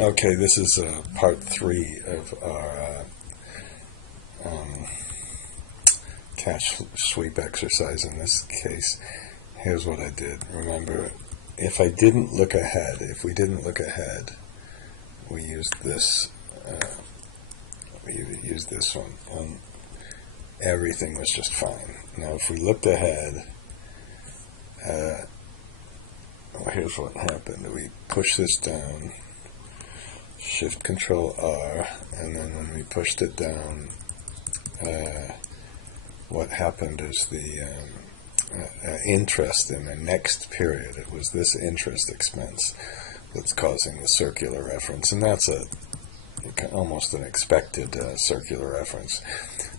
Okay, this is part 3 of our cash sweep exercise. In this case, here's what I did. Remember, if we didn't look ahead, we used this. We used this one, and everything was just fine. Now, if we looked ahead, here's what happened. We push this down. Shift Control R, and then when we pushed it down, what happened is the interest in the next period. It was this interest expense that's causing the circular reference, and that's almost an expected circular reference.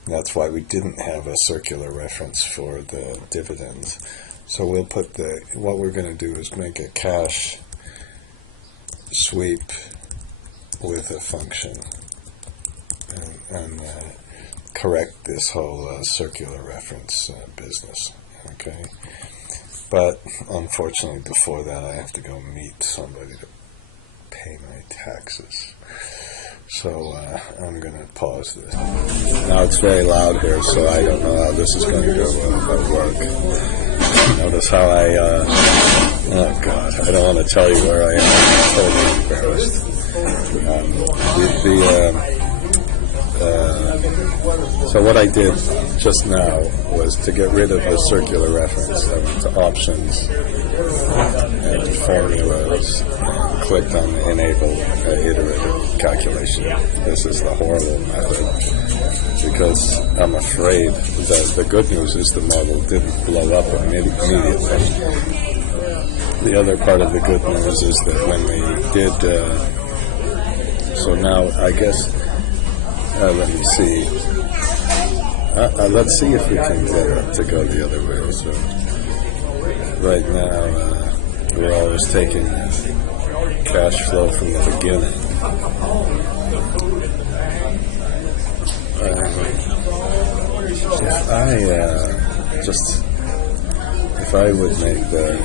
And that's why we didn't have a circular reference for the dividends. So we'll put what we're going to do is make a cash sweep with a function and correct this whole circular reference business. Okay, but unfortunately before that I have to go meet somebody to pay my taxes, so I'm going to pause this. Now it's very loud here, so I don't know how this is going to go work. Notice how oh God, I don't want to tell you where I am. I'm totally embarrassed. So what I did just now was to get rid of the circular reference. I went to options and formulas and clicked on enable iterative calculation. This is the horrible method because I'm afraid that the good news is the model didn't blow up immediately. The other part of the good news is that when we did so now, I guess, let me see. Let's see if we can get it to go the other way. So, right now, we're always taking cash flow from the beginning. If I would make the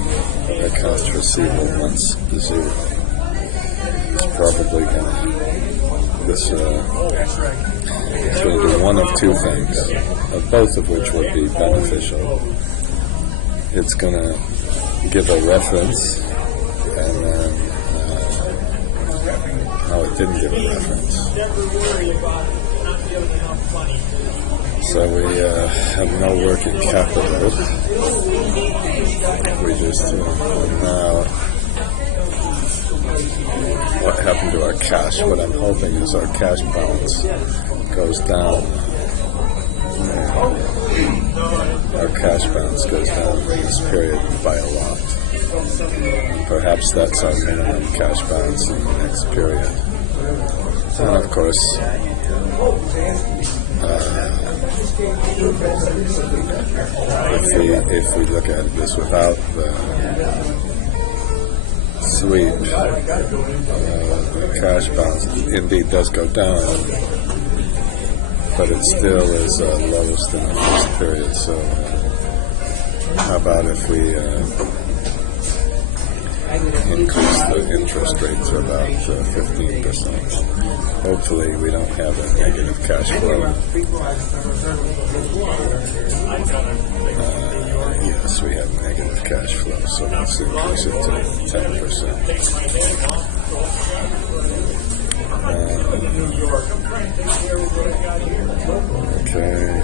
accounts receivable once 0, it's probably going to it's going to do one of two things, both of which would be beneficial. It's going to give a reference, and then no, it didn't give a reference. So we have no working capital. We just now. What happened to our cash? What I'm hoping is our cash balance goes down. Our cash balance goes down in this period by a lot. And perhaps that's our minimum cash balance in the next period. And of course, if we look at this without the sweep, the cash balance indeed does go down, but it still is lowest in the first period. So how about if we increase the interest rate to about 15%? Hopefully we don't have a negative cash flow. Yes, we have negative cash flow, so let's increase it to 10%. Okay.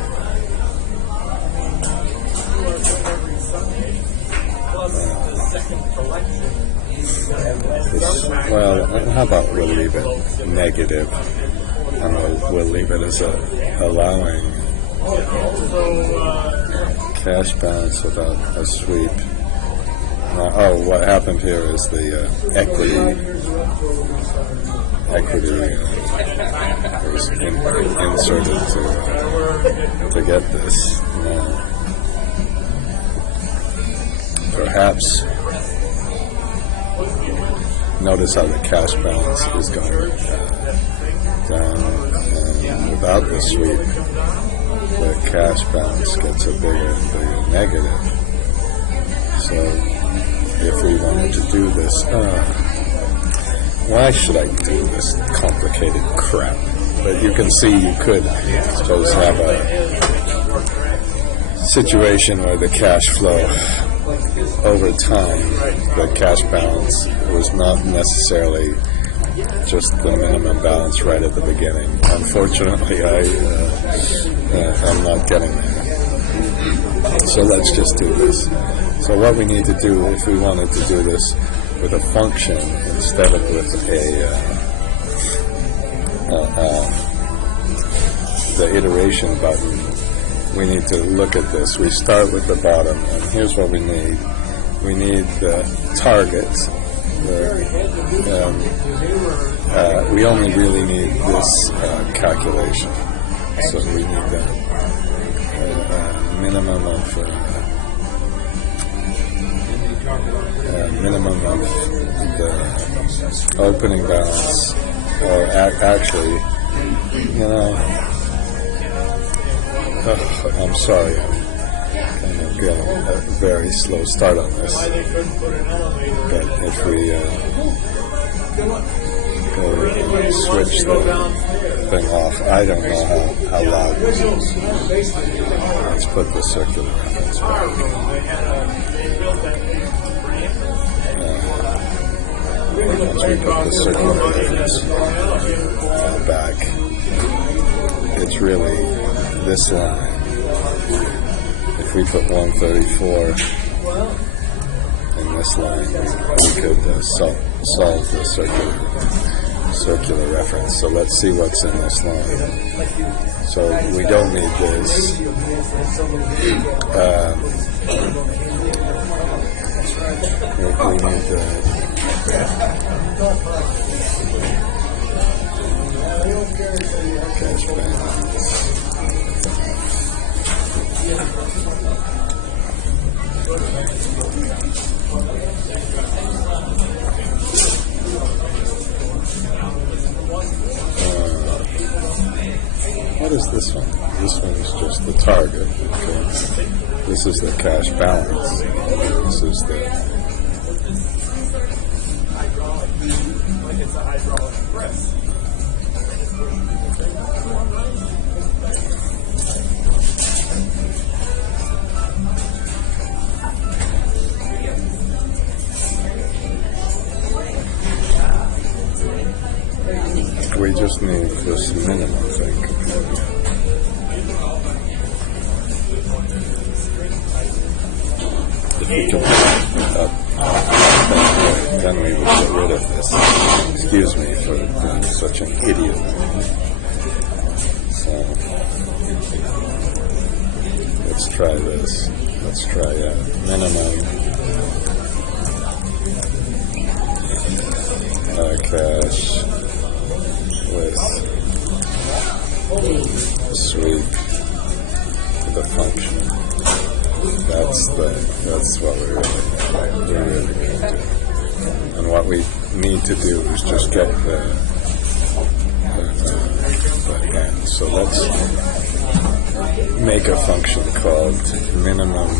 Well, how about we'll leave it negative, and we'll leave it as allowing cash balance without a sweep. What happened here is the equity was inserted to get this. Perhaps notice how the cash balance is going down, and without the sweep, the cash balance gets a bigger and bigger negative. So if we wanted to do this, why should I do this complicated crap? But you can see you could suppose have a situation where the cash flow over time, the cash balance was not necessarily just the minimum balance right at the beginning. Unfortunately, I'm not getting there. So let's just do this. So what we need to do, if we wanted to do this with a function instead of with the iteration button, we need to look at this. We start with the bottom, and here's what we need. We need the target. We only really need this calculation. So we need the minimum of the opening balance, or actually, I'm sorry, I'm kind of getting a very slow start on this. But if we switch the thing off, I don't know how loud this is. Let's put the circular reference back. Once we put the circular reference back, it's really this line. If we put 134 in this line, we could solve the circular reference. So let's see what's in this line. So we don't need this. We need the cash balance. What is this one? This one is just the target. Okay. This is the cash balance. This is the we just need this minimum thing. If we took it up, then we would get rid of this. Excuse me for being such an idiot. So, let's try this. Let's try a minimum cash with sweep to the function. That's what we really need to do. And what we need to do is just get the end. So let's make a function called minimum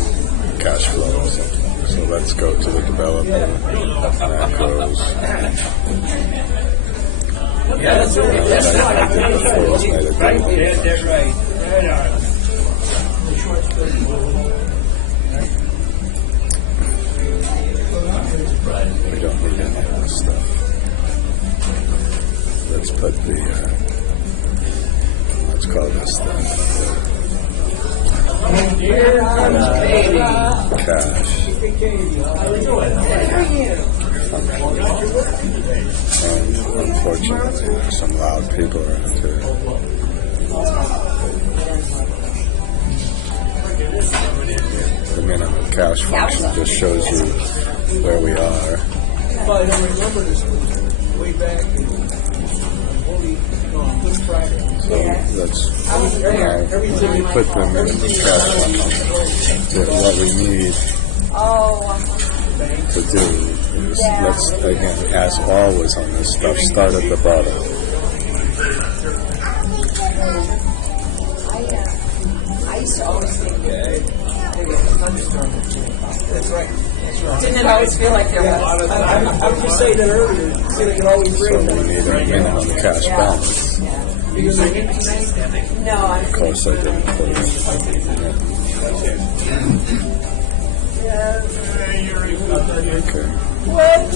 cash flows. So let's go to the developer macros. Yeah, that's right. That's right. I did before was made a Right there, that's right. We don't need any of this stuff. Let's put the, let's call this the cash. And unfortunately, there's some loud people around here. The minimum cash function just shows you where we are. But I don't remember this way back in Good Friday. So let's put the minimum cash function. What we need to do is, let's again, as always on this stuff, start at the bottom. I used to always think That's right. didn't it always feel like there was? I was you say that earlier, so they can always So raise we that. need a minimum cash balance. No, I'm. Of course, I didn't put it. Okay. What?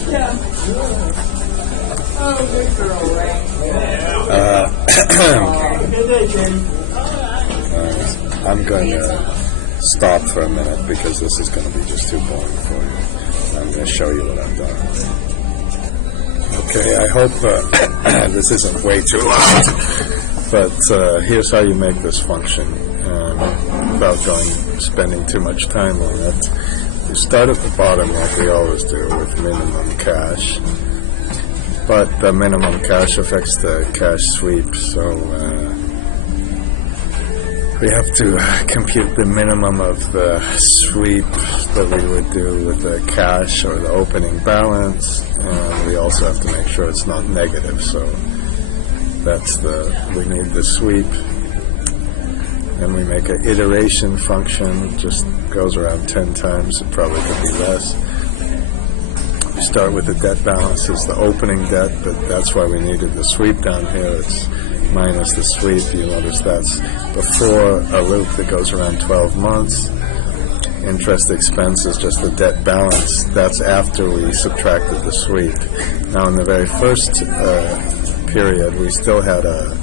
Oh, good girl, Ray. Good day, Jenny. I'm going to stop for a minute because this is going to be just too boring for you. I'm going to show you what I've done. Okay, I hope this isn't way too loud, but here's how you make this function without spending too much time on it. You start at the bottom like we always do with minimum cash, but the minimum cash affects the cash sweep, so we have to compute the minimum of the sweep that we would do with the cash or the opening balance, and we also have to make sure it's not negative, so we need the sweep. Then we make an iteration function, just goes around 10 times, it probably could be less. We start with the debt balance as the opening debt, but that's why we needed the sweep down here. It's minus the sweep. You notice that's before a loop that goes around 12 months. Interest expense is just the debt balance. That's after we subtracted the sweep. Now in the very first period, we still had a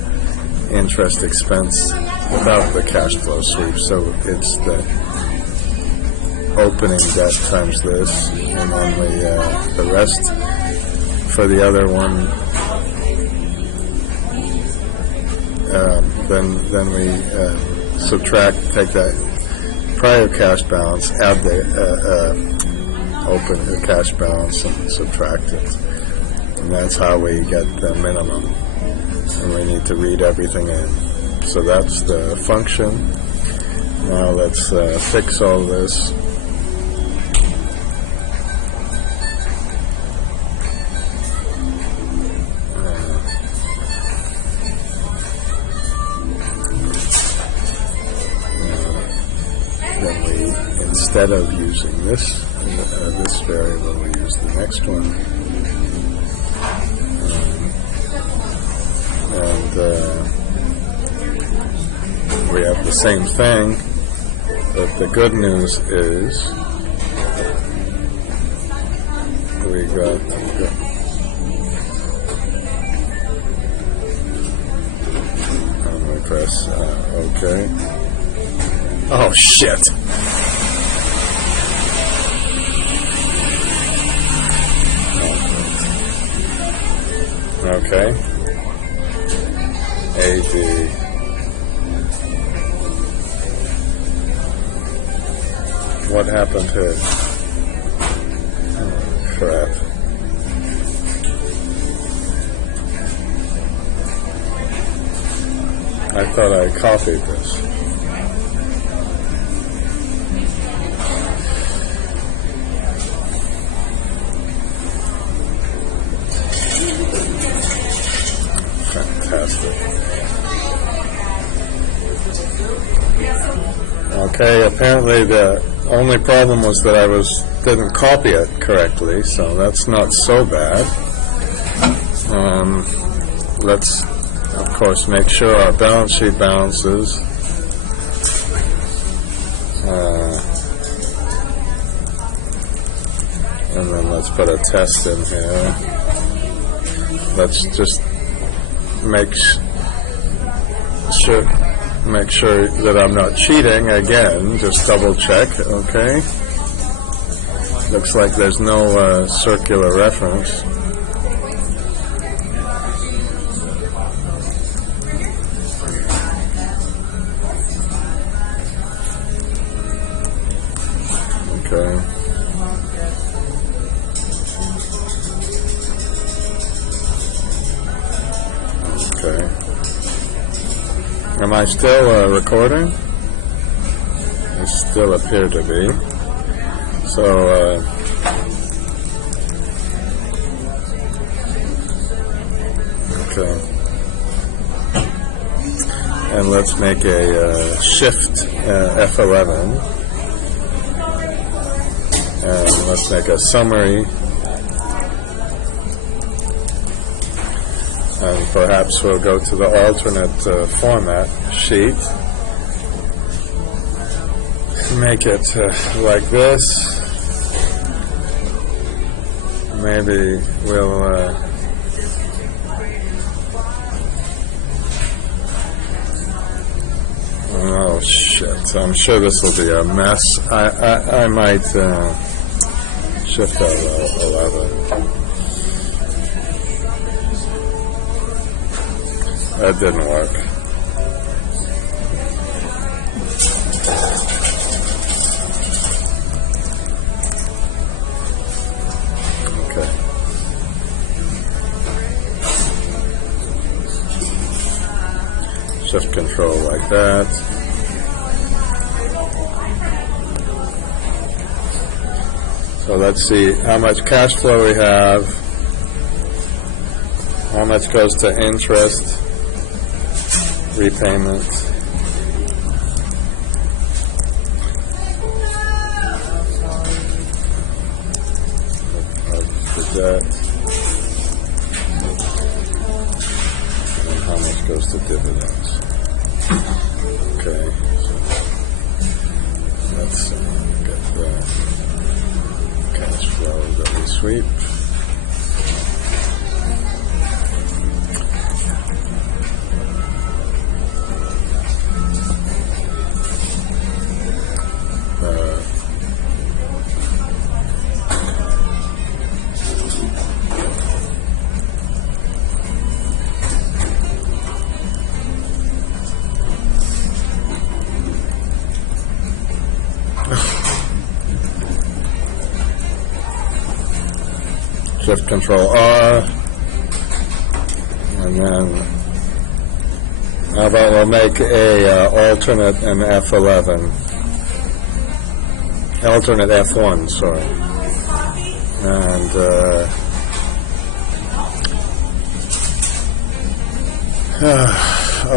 interest expense without the cash flow sweep, so it's the opening debt times this, and then the rest for the other one, then we take that prior cash balance, add the open the cash balance and subtract it, and that's how we get the minimum, and we need to read everything in. So that's the function. Now let's fix all this. Then we, instead of using this variable, we use the next one. And we have the same thing, but the good news is we got I'm going to press OK. Oh shit! Okay. AD. What happened here? Oh, crap. I thought I copied this. Fantastic. Okay, apparently the only problem was that I didn't copy it correctly, so that's not so bad. Let's, of course, make sure our balance sheet balances. And then let's put a test in here. Let's just make sure that I'm not cheating again. Just double check. Okay. Looks like there's no circular reference. Okay. Okay. Am I still recording? I still appear to be. So, okay. And let's make a shift F11. And let's make a summary And perhaps we'll go to the alternate format sheet. Make it like this. Maybe we'll oh shit, I'm sure this will be a mess. I might shift out 11. That didn't work. Okay. Shift control like that. So let's see how much cash flow we have, how much goes to interest, repayment, of the debt, and how much goes to dividends. Okay, so let's get the cash flow that we sweep. Shift Control R, and then how about we'll make a alternate and F11, alternate F1, sorry, and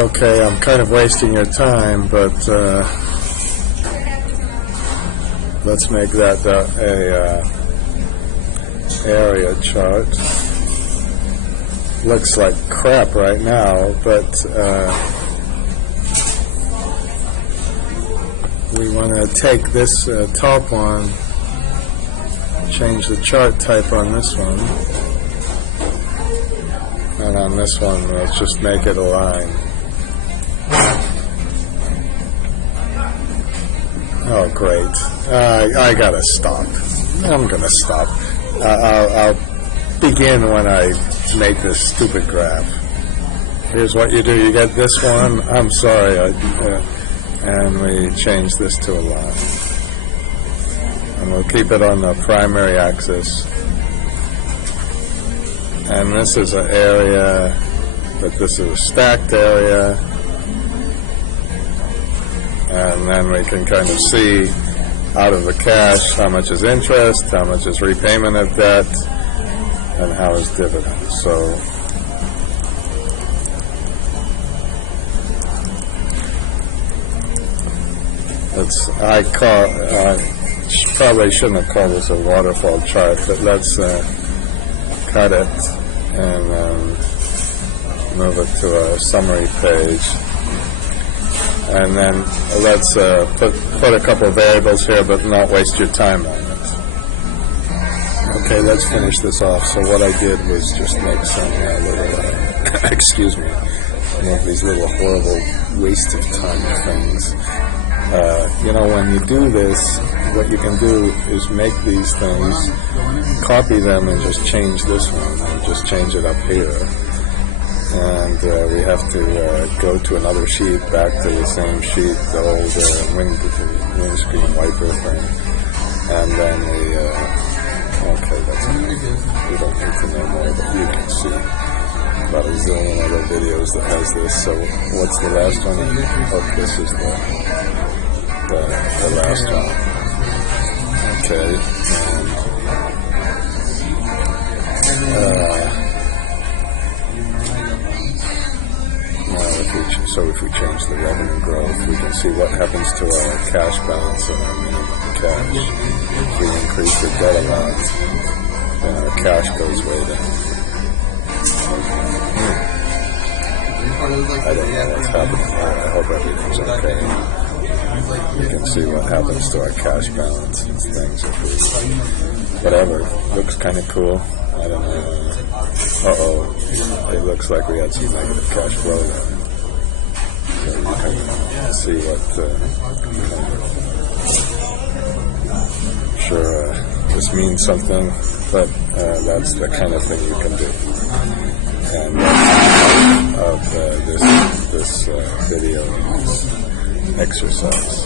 okay, I'm kind of wasting your time, but let's make that a area chart. Looks like crap right now, but we want to take this top one, change the chart type on this one, and on this one let's just make it a line. Oh great, I gotta stop. I'm gonna stop. I'll begin when I make this stupid graph. Here's what you do. You get this one. I'm sorry. And we change this to a line. And we'll keep it on the primary axis. And this is an area, but this is a stacked area. And then we can kind of see out of the cash, how much is interest, how much is repayment of debt, and how is dividends. So I probably shouldn't have called this a waterfall chart, but let's cut it and move it to a summary page. And then let's put a couple of variables here, but not waste your time on it. Okay, let's finish this off. So what I did was just make some little, excuse me, make these little horrible waste of time things. You know, when you do this, what you can do is make these things, copy them, and just change this one, and just change it up here. And we have to go to another sheet, back to the same sheet, the old windscreen wiper thing, and then we, okay, that's enough. We don't need to know more, but you can see about a zillion other videos that has this. So what's the last one? Oh, this is the last one. Okay, so if we change the revenue growth, we can see what happens to our cash balance and our minimum cash. If we increase the debt amount, then our cash goes way down. I don't know what's happening here. I hope everything's okay. You can see what happens to our cash balance and things if we, whatever. Looks kind of cool. I don't know. It looks like we had some negative cash flow there. So you can see what, sure, this means something, but that's the kind of thing you can do. And of this video exercise.